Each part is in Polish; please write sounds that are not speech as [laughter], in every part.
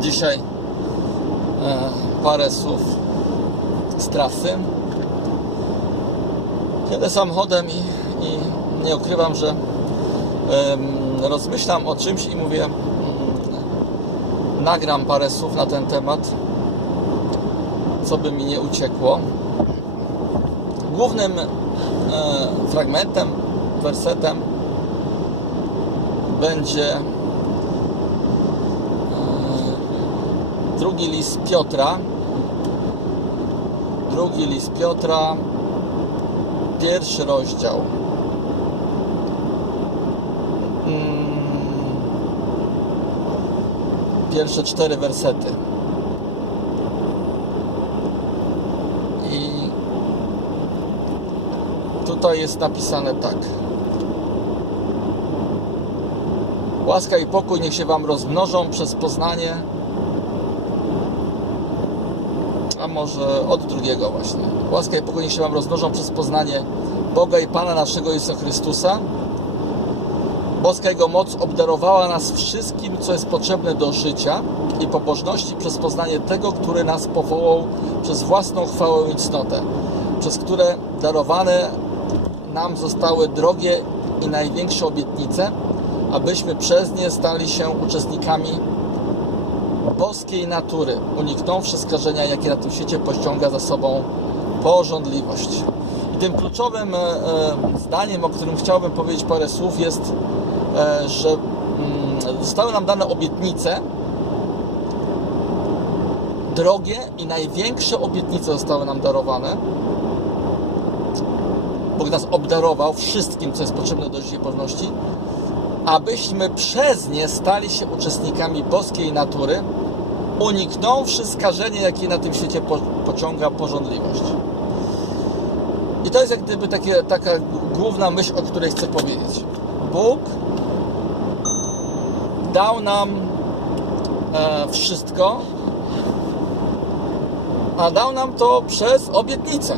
dzisiaj e, parę słów z trasy. Jadę samochodem i, i nie ukrywam, że rozmyślam o czymś i mówię, mm, nagram parę słów na ten temat, co by mi nie uciekło. Głównym e, fragmentem, wersetem będzie drugi list Piotra. Drugi list Piotra, pierwszy rozdział. Mm, Pierwsze cztery wersety. I tutaj jest napisane tak. Łaska i pokój niech się Wam rozmnożą przez poznanie. A może od drugiego właśnie. Łaska i niech się Wam rozmnożą przez poznanie Boga i Pana naszego Jezusa Chrystusa. Boska Jego moc obdarowała nas wszystkim, co jest potrzebne do życia i pobożności przez poznanie tego, który nas powołał przez własną chwałę i cnotę, przez które darowane nam zostały drogie i największe obietnice, abyśmy przez nie stali się uczestnikami boskiej natury, uniknąwszy skażenia, jakie na tym świecie pościąga za sobą pożądliwość. I tym kluczowym e, e, zdaniem, o którym chciałbym powiedzieć parę słów, jest, e, że mm, zostały nam dane obietnice, drogie i największe obietnice zostały nam darowane. Bóg nas obdarował wszystkim, co jest potrzebne do życia i wolności, abyśmy przez nie stali się uczestnikami boskiej natury, uniknąwszy skażenia, jakie na tym świecie po, pociąga porządliwość. I to jest jak gdyby takie, taka główna myśl, o której chcę powiedzieć. Bóg dał nam e, wszystko, a dał nam to przez obietnicę.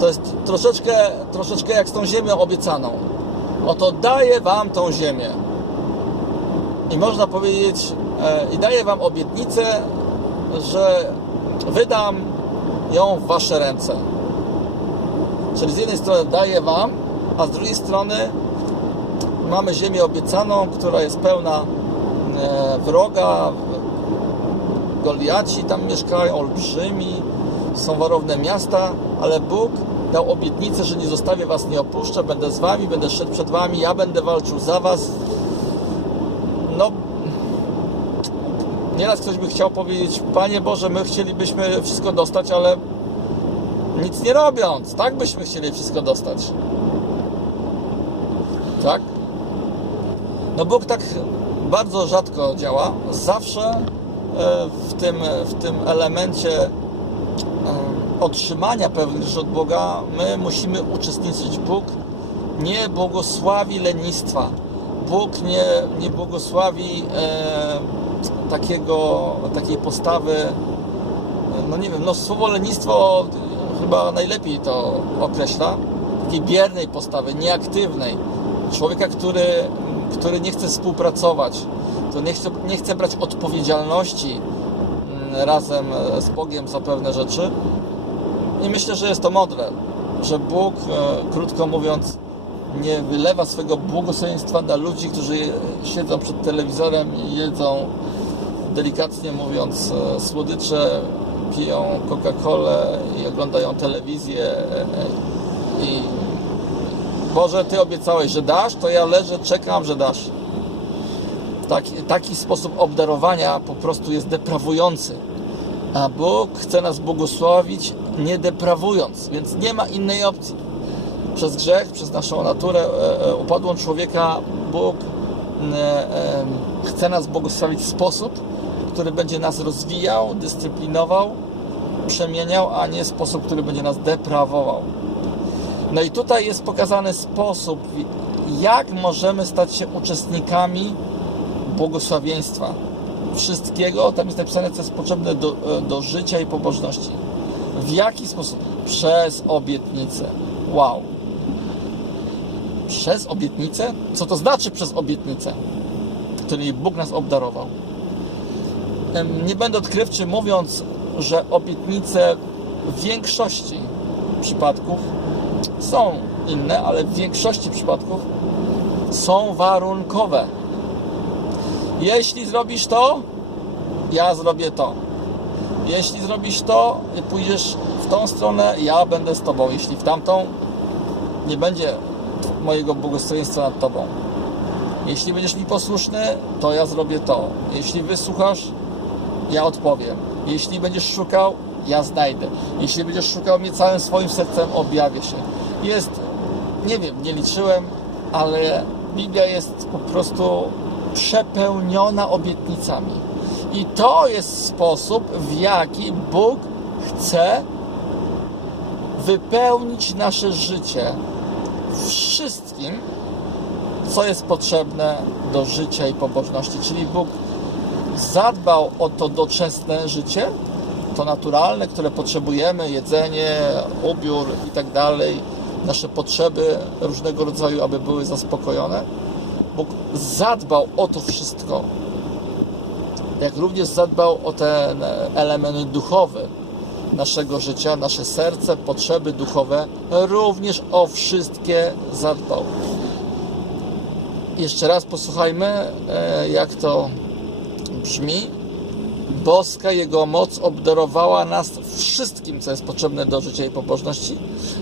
To jest troszeczkę, troszeczkę jak z tą ziemią obiecaną. Oto daję wam tą ziemię. I można powiedzieć, e, i daję wam obietnicę, że wydam ją w wasze ręce. Czyli z jednej strony daję wam, a z drugiej strony mamy ziemię obiecaną, która jest pełna e, wroga, Goliaci tam mieszkają, olbrzymi, są warowne miasta, ale Bóg dał obietnicę, że nie zostawię was, nie opuszczę, będę z wami, będę szedł przed wami, ja będę walczył za was. No, nieraz ktoś by chciał powiedzieć, Panie Boże, my chcielibyśmy wszystko dostać, ale nic nie robiąc, tak byśmy chcieli wszystko dostać. Tak? No Bóg tak bardzo rzadko działa, zawsze e, w tym, w tym elemencie e, otrzymania pewnych rzeczy od Boga, my musimy uczestniczyć. Bóg nie błogosławi lenistwa. Bóg nie, nie błogosławi e, takiego, takiej postawy, no nie wiem, no słowo lenistwo chyba najlepiej to określa, takiej biernej postawy, nieaktywnej. Człowieka, który, który nie chce współpracować, który nie chce, nie chce brać odpowiedzialności mm, razem z Bogiem za pewne rzeczy. I myślę, że jest to mądre, że Bóg, e, krótko mówiąc, nie wylewa swego błogosławieństwa na ludzi, którzy siedzą przed telewizorem i jedzą, delikatnie mówiąc, e, słodycze, piją Coca-Colę i oglądają telewizję e, i Boże, Ty obiecałeś, że dasz, to ja leżę, czekam, że dasz. Taki, taki sposób obdarowania po prostu jest deprawujący. A Bóg chce nas błogosławić nie deprawując, więc nie ma innej opcji. Przez grzech, przez naszą naturę e, e, upadłą człowieka Bóg e, e, chce nas błogosławić w sposób, który będzie nas rozwijał, dyscyplinował, przemieniał, a nie sposób, który będzie nas deprawował. No i tutaj jest pokazany sposób, jak możemy stać się uczestnikami błogosławieństwa. Wszystkiego, tam jest napisane, co jest potrzebne do, do życia i pobożności. W jaki sposób? Przez obietnicę. Wow. Przez obietnicę? Co to znaczy przez obietnicę? którymi Bóg nas obdarował. Nie będę odkrywczy mówiąc, że obietnice w większości przypadków są inne, ale w większości przypadków są warunkowe. Jeśli zrobisz to, ja zrobię to. Jeśli zrobisz to pójdziesz w tą stronę, ja będę z tobą. Jeśli w tamtą, nie będzie mojego błogosławieństwa nad tobą. Jeśli będziesz mi posłuszny, to ja zrobię to. Jeśli wysłuchasz, ja odpowiem. Jeśli będziesz szukał, ja znajdę. Jeśli będziesz szukał mnie całym swoim sercem, objawię się. Jest, nie wiem, nie liczyłem, ale Biblia jest po prostu przepełniona obietnicami. I to jest sposób, w jaki Bóg chce wypełnić nasze życie wszystkim, co jest potrzebne do życia i pobożności. Czyli Bóg zadbał o to doczesne życie, to naturalne, które potrzebujemy, jedzenie, ubiór i tak dalej, nasze potrzeby różnego rodzaju, aby były zaspokojone. Bóg zadbał o to wszystko. Jak również zadbał o ten element duchowy naszego życia, nasze serce, potrzeby duchowe, również o wszystkie zadbał. Jeszcze raz posłuchajmy, e, jak to brzmi. Boska Jego moc obdarowała nas wszystkim, co jest potrzebne do życia i pobożności,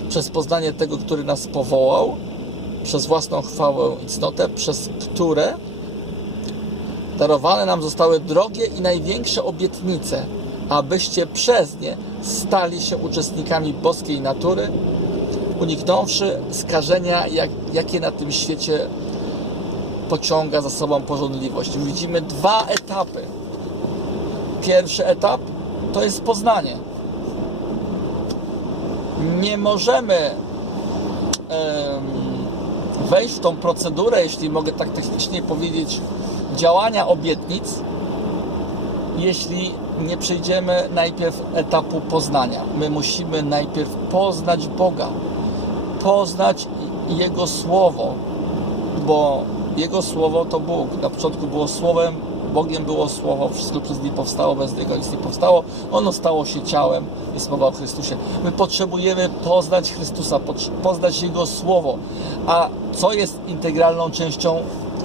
przez poznanie tego, który nas powołał, przez własną chwałę i cnotę, przez które darowane nam zostały drogie i największe obietnice, abyście przez nie stali się uczestnikami boskiej natury, uniknąwszy skażenia, jak, jakie na tym świecie pociąga za sobą porządliwość. Widzimy dwa etapy. Pierwszy etap to jest poznanie. Nie możemy em, wejść w tą procedurę, jeśli mogę tak technicznie powiedzieć, działania obietnic, jeśli nie przejdziemy najpierw etapu poznania. My musimy najpierw poznać Boga, poznać Jego Słowo, bo Jego Słowo to Bóg. Na początku było Słowem, Bogiem było Słowo, wszystko przez nie powstało, bez Niego nic nie powstało. Ono stało się ciałem, jest mowa o Chrystusie. My potrzebujemy poznać Chrystusa, poznać Jego Słowo. A co jest integralną częścią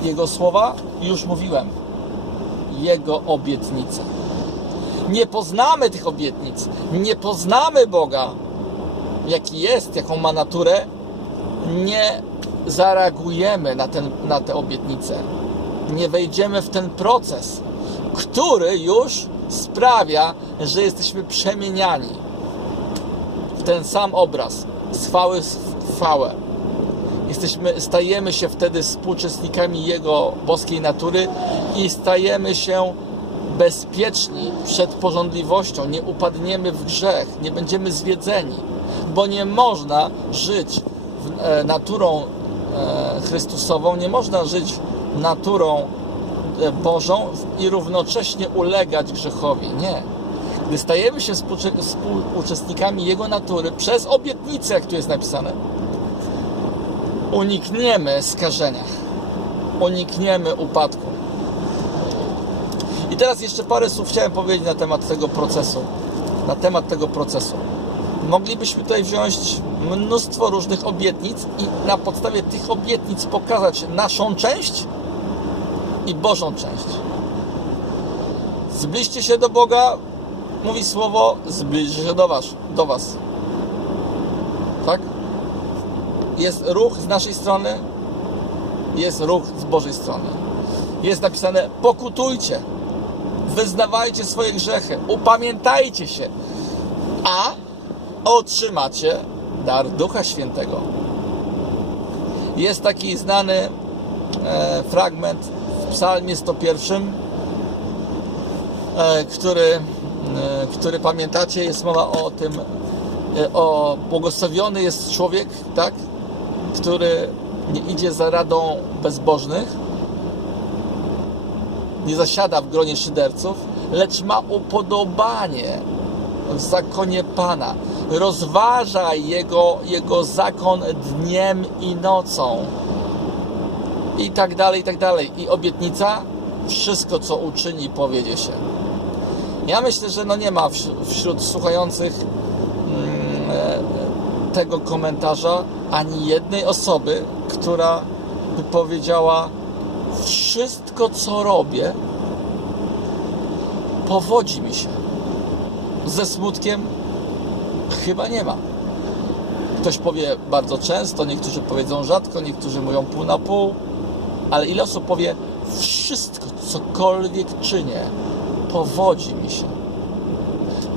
Jego Słowa? Już mówiłem. Jego obietnice. Nie poznamy tych obietnic, nie poznamy Boga, jaki jest, jaką ma naturę, nie zareagujemy na, ten, na te obietnice. Nie wejdziemy w ten proces, który już sprawia, że jesteśmy przemieniani w ten sam obraz, z chwały w chwałę. Jesteśmy, stajemy się wtedy współuczestnikami Jego boskiej natury i stajemy się bezpieczni przed porządliwością, nie upadniemy w grzech, nie będziemy zwiedzeni, bo nie można żyć e, naturą e, Chrystusową, nie można żyć naturą e, Bożą i równocześnie ulegać grzechowi. Nie. Gdy stajemy się współuczestnikami Jego natury przez obietnicę, jak tu jest napisane, unikniemy skażenia, unikniemy upadku. I teraz jeszcze parę słów chciałem powiedzieć na temat tego procesu. Na temat tego procesu. Moglibyśmy tutaj wziąć mnóstwo różnych obietnic i na podstawie tych obietnic pokazać naszą część i Bożą część. Zbliżcie się do Boga, mówi słowo, zbliży się do was, do was. Tak? Jest ruch z naszej strony, jest ruch z Bożej strony. Jest napisane: pokutujcie, wyznawajcie swoje grzechy, upamiętajcie się, a otrzymacie dar Ducha Świętego. Jest taki znany e, fragment w Psalmie 101, e, który, e, który pamiętacie, jest mowa o tym, e, o błogosławiony jest człowiek, tak, który nie idzie za radą bezbożnych, nie zasiada w gronie szyderców, lecz ma upodobanie w zakonie Pana. Rozważa jego, jego zakon dniem i nocą. I tak dalej, i tak dalej. I obietnica wszystko co uczyni powiedzie się. Ja myślę, że no nie ma wś- wśród słuchających tego komentarza ani jednej osoby, która by powiedziała wszystko co robię powodzi mi się. Ze smutkiem chyba nie ma. Ktoś powie bardzo często, niektórzy powiedzą rzadko, niektórzy mówią pół na pół, ale ile osób powie wszystko, cokolwiek czynię, powodzi mi się.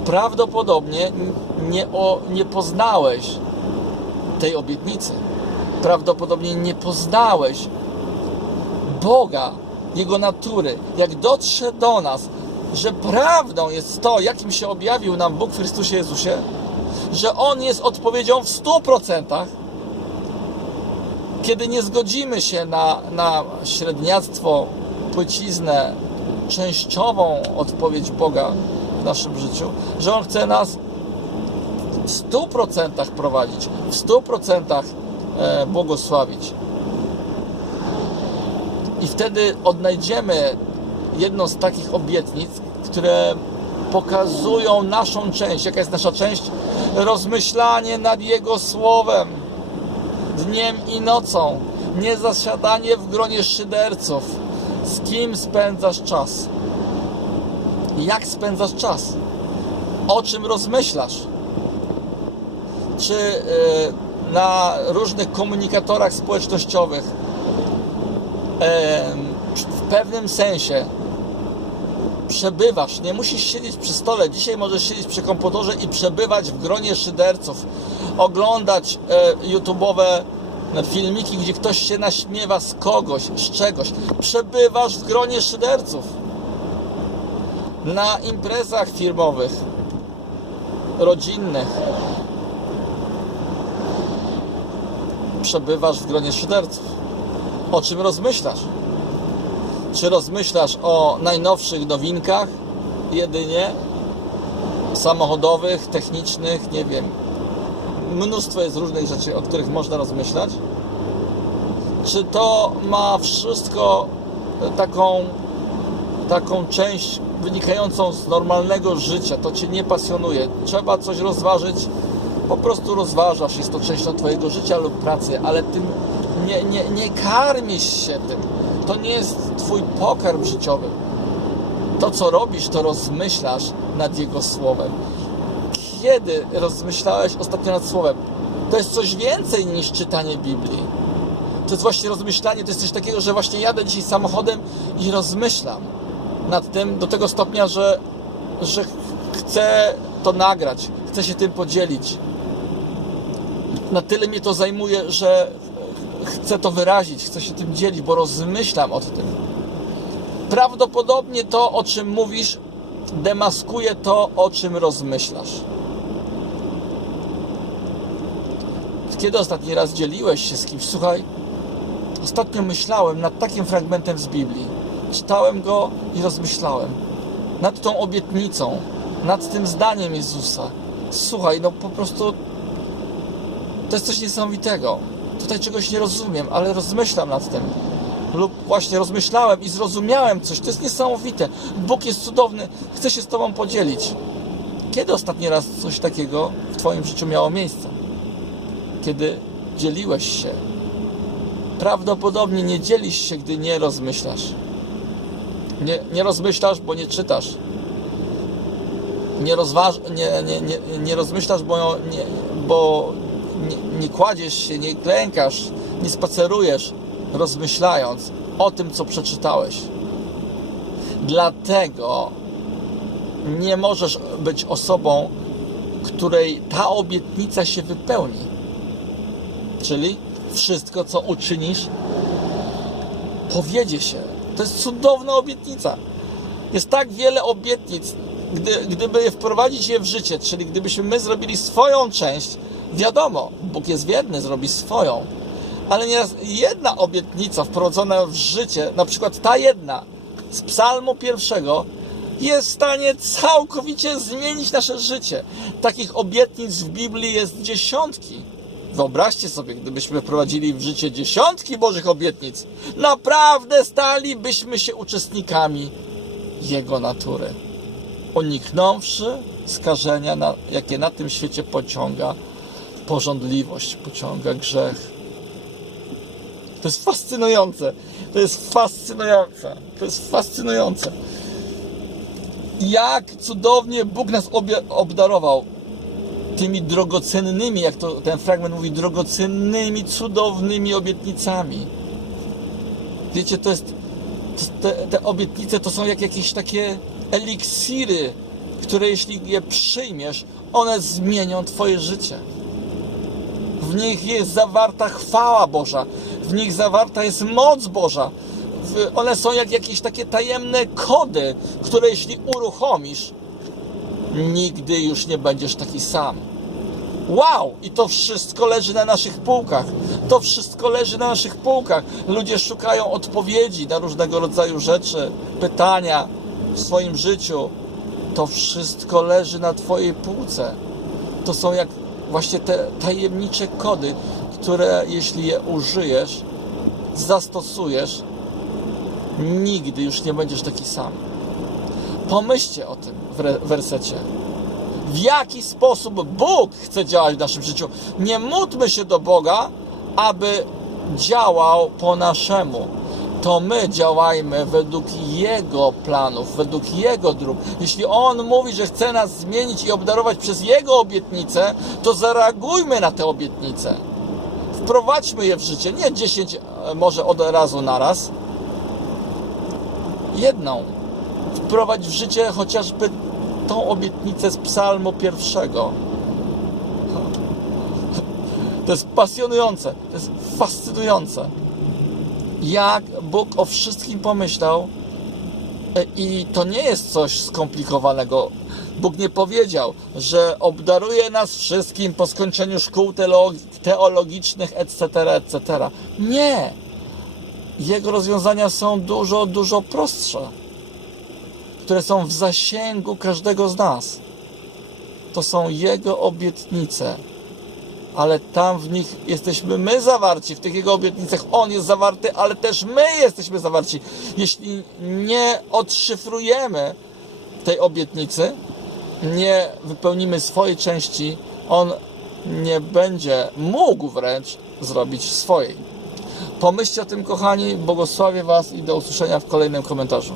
Prawdopodobnie nie, o, nie poznałeś tej obietnicy. Prawdopodobnie nie poznałeś Boga, Jego natury. Jak dotrze do nas, że prawdą jest to, jakim się objawił nam Bóg w Chrystusie Jezusie, że On jest odpowiedzią w 100%, kiedy nie zgodzimy się na, na średniactwo, płyciznę, częściową odpowiedź Boga w naszym życiu, że On chce nas w 100% prowadzić, w 100% e, błogosławić. I wtedy odnajdziemy jedną z takich obietnic, które pokazują naszą część. Jaka jest nasza część? Rozmyślanie nad Jego Słowem dniem i nocą. Nie zasiadanie w gronie szyderców. Z kim spędzasz czas? Jak spędzasz czas? O czym rozmyślasz? Czy y, na różnych komunikatorach społecznościowych w pewnym sensie przebywasz, nie musisz siedzieć przy stole. Dzisiaj możesz siedzieć przy komputerze i przebywać w gronie szyderców, oglądać e, YouTube'owe filmiki, gdzie ktoś się naśmiewa z kogoś, z czegoś. Przebywasz w gronie szyderców. Na imprezach firmowych, rodzinnych. Przebywasz w gronie szyderców. O czym rozmyślasz? Czy rozmyślasz o najnowszych nowinkach jedynie samochodowych, technicznych, nie wiem. Mnóstwo jest różnych rzeczy, o których można rozmyślać. Czy to ma wszystko taką, taką część wynikającą z normalnego życia? To Cię nie pasjonuje. Trzeba coś rozważyć. Po prostu rozważasz, jest to częścią Twojego życia lub pracy, ale tym nie, nie, nie karmisz się tym. To nie jest Twój pokarm życiowy. To, co robisz, to rozmyślasz nad Jego Słowem. Kiedy rozmyślałeś ostatnio nad Słowem? To jest coś więcej niż czytanie Biblii. To jest właśnie rozmyślanie, to jest coś takiego, że właśnie jadę dzisiaj samochodem i rozmyślam nad tym do tego stopnia, że, że chcę to nagrać, chcę się tym podzielić. Na tyle mnie to zajmuje, że chcę to wyrazić, chcę się tym dzielić, bo rozmyślam o tym. Prawdopodobnie to, o czym mówisz, demaskuje to, o czym rozmyślasz. Kiedy ostatni raz dzieliłeś się z kimś? Słuchaj, ostatnio myślałem nad takim fragmentem z Biblii. Czytałem go i rozmyślałem. Nad tą obietnicą, nad tym zdaniem Jezusa. Słuchaj, no po prostu to jest coś niesamowitego. Tutaj czegoś nie rozumiem, ale rozmyślam nad tym. Lub właśnie rozmyślałem i zrozumiałem coś. To jest niesamowite. Bóg jest cudowny. Chcę się z Tobą podzielić. Kiedy ostatni raz coś takiego w Twoim życiu miało miejsce? Kiedy dzieliłeś się. Prawdopodobnie nie dzielisz się, gdy nie rozmyślasz. Nie, nie rozmyślasz, bo nie czytasz. Nie, rozważ, nie, nie, nie, nie rozmyślasz, bo, nie, bo nie, kładziesz się, nie klękasz, nie spacerujesz, rozmyślając o tym, co przeczytałeś. Dlatego nie możesz być osobą, której ta obietnica się wypełni. Czyli wszystko, co uczynisz, powiedzie się. To jest cudowna obietnica. Jest tak wiele obietnic, gdy, gdyby wprowadzić je w życie, czyli gdybyśmy my zrobili swoją część, wiadomo, Bóg jest wierny, zrobi swoją, ale nieraz jedna obietnica wprowadzona w życie, na przykład ta jedna z psalmu pierwszego, jest w stanie całkowicie zmienić nasze życie. Takich obietnic w Biblii jest dziesiątki. Wyobraźcie sobie, gdybyśmy wprowadzili w życie dziesiątki Bożych obietnic, naprawdę stalibyśmy się uczestnikami Jego natury, uniknąwszy skażenia, jakie na tym świecie pociąga porządliwość, pociąga grzech. To jest fascynujące. To jest fascynujące. To jest fascynujące. Jak cudownie Bóg nas obdarował tymi drogocennymi, jak to ten fragment mówi, drogocennymi, cudownymi obietnicami. Wiecie, to jest. To, te, te obietnice to są jak jakieś takie eliksiry, które jeśli je przyjmiesz, one zmienią Twoje życie. W nich jest zawarta chwała Boża, w nich zawarta jest moc Boża. One są jak jakieś takie tajemne kody, które jeśli uruchomisz, nigdy już nie będziesz taki sam. Wow! I to wszystko leży na naszych półkach. To wszystko leży na naszych półkach. Ludzie szukają odpowiedzi na różnego rodzaju rzeczy, pytania w swoim życiu. To wszystko leży na Twojej półce. To są jak właśnie te tajemnicze kody, które jeśli je użyjesz, zastosujesz, nigdy już nie będziesz taki sam. Pomyślcie o tym w wersecie. W jaki sposób Bóg chce działać w naszym życiu. Nie módlmy się do Boga, aby działał po naszemu. To my działajmy według Jego planów, według Jego dróg. Jeśli On mówi, że chce nas zmienić i obdarować przez Jego obietnice, to zareagujmy na te obietnice. Wprowadźmy je w życie. Nie 10 e, może od razu naraz. Jedną. Wprowadź w życie chociażby tą obietnicę z psalmu pierwszego. [laughs] To jest pasjonujące, to jest fascynujące. Jak Bóg o wszystkim pomyślał e, i to nie jest coś skomplikowanego. Bóg nie powiedział, że obdaruje nas wszystkim po skończeniu szkół teolog- teologicznych, etc., etc. Nie. Jego rozwiązania są dużo, dużo prostsze które są w zasięgu każdego z nas. To są Jego obietnice, ale tam w nich jesteśmy my zawarci, w tych Jego obietnicach On jest zawarty, ale też my jesteśmy zawarci. Jeśli nie odszyfrujemy tej obietnicy, nie wypełnimy swojej części, On nie będzie mógł wręcz zrobić swojej. Pomyślcie o tym, kochani, błogosławię Was i do usłyszenia w kolejnym komentarzu.